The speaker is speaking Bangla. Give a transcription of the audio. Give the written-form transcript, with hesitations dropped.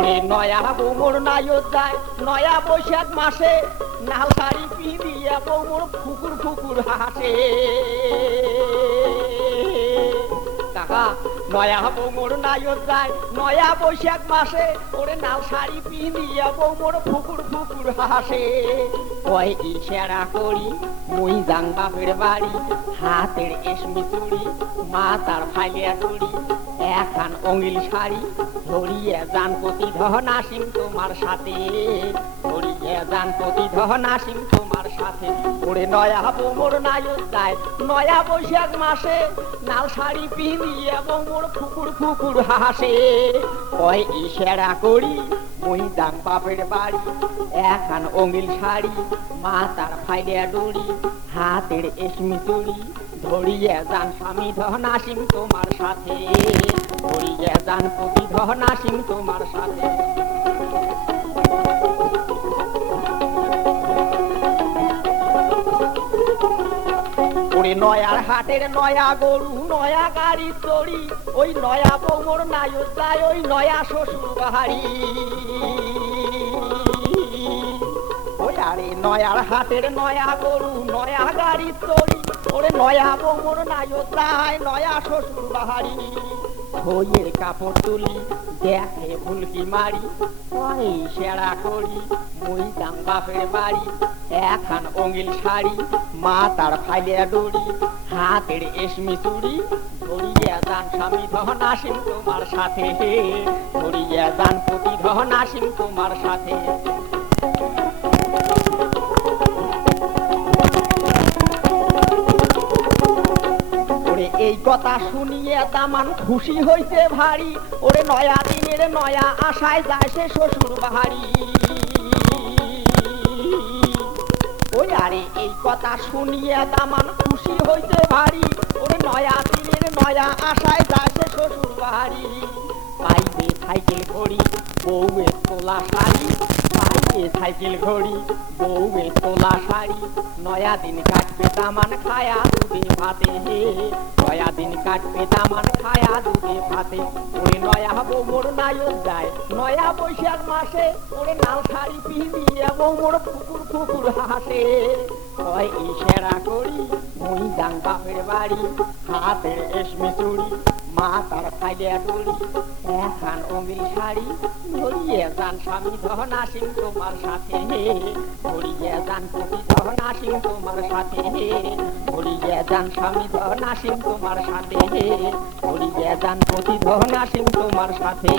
নয়া বৌমর নায়ত যায় নয়া বৈশাখ মাসে নাল শাড়ি পিঁধিয়া বৌমর ফুকুর ফুকুর হাসে। কাকা নয়া বৌমর নায়ত যায় নয়া বৈশাখ মাসে ওরে নাল শাড়ি পিঁধিয়া বৌমর ফুকুর ফুকুর হাসে। কয় ইশারা করি মুই যাং বাপের বাড়ি, হাতের এসমি চুড়ি মাথার ফাইলিয়া টুড়ি, এখান অঙ্গিল শাড়ি ধরিয়ে যান প্রতিধন আসিম তোমার সাথে, ধরিয়ে যান প্রতিধন আসিম তোমার সাথে। ওরে নয়া বৌমর নায়ত যায় নয়া বৈশাখ মাসে নাল শাড়ি পিঁধিয়ে বৌমর ফুকুর ফুকুর হাসে। কয় ইশারা করি মুই যাং বাপের বাড়ি, এখান অঙ্গিল শাড়ি মাথার ফাইলিয়া ডুড়ি, হাতের এসমি চুড়ি ধরিয়ে যান স্বামী ধন আসিম তোমার সাথে, ধরিয়ে যান প্রতিধন আসিম তোমার সাথে। ওরে নয়ার হাটের নয়া গরু নয়া গাড়ি চড়ি ওই নয়া বৌমর নায়ত যায় ওই নয়া শ্বশুর বাড়ি। ওই আরে নয়ার হাটের নয়া গরু নয়া গাড়ি চড়ি ওরে নয়া বৌমর নায়ত যায় নয়া শ্বশুর বাড়ি। বইয়ের কাপড় তুলি দেখে ফুলকি মারি, কয় সেরা করি মুই যাং বাপের বাড়ি, এখান অঙ্গিল শাড়ি মাথার ফাইলিয়া ডুড়ি, হাতের এসমি চুড়ি ধরিয়ে যান স্বামী ধন আসিম তোমার সাথে, ধরিয়ে যান প্রতিধন আসিম তোমার সাথে। এই কথা শুনিয়ে দামান খুশি হইতে ভারী, ওরে নয়া দিনের নয়া আশায় যায় সে শ্বশুর বাড়ি। ওই আরে এই কথা শুনিয়ে দামান খুশি হইতে ভারী, ওরে নয়া দিনের নয়া আশায় যায় সে শ্বশুর বাড়ি। পাইবে সাইকেল ঘড়ি বউয়ে তোলা শাড়ি, পাইবে সাইকেল ঘড়ি বউয়ে তোলা শাড়ি, নয়া দিন কাটবে দামান খায়া দুধে ভাতে, নয়া দিন কাটবে দামান খায়া দুধে ভাতে। ওরে নয়া বৌমর নায়ত যায় নয়া বৈশাখ মাসে ওরে নাল শাড়ি পিঁধিয়ে বৌমর ফুকুর ফুকুর হাসে। কয় ইশারা করি মুই যাং বাপের বাড়ি, হাতের এসমি চুড়ি মাথার ফাইলিয়া ডুড়ি, এখান অঙ্গিল শাড়ি ধরিয়ে যান স্বামী ধন আসিম তোমার সাথে, ধরিয়ে যান প্রতিধন আসিম তোমার সাথে, ধরিয়ে যান স্বামী ধন আসিম তোমার সাথে, ধরিয়ে যান প্রতিধন আসিম তোমার সাথে।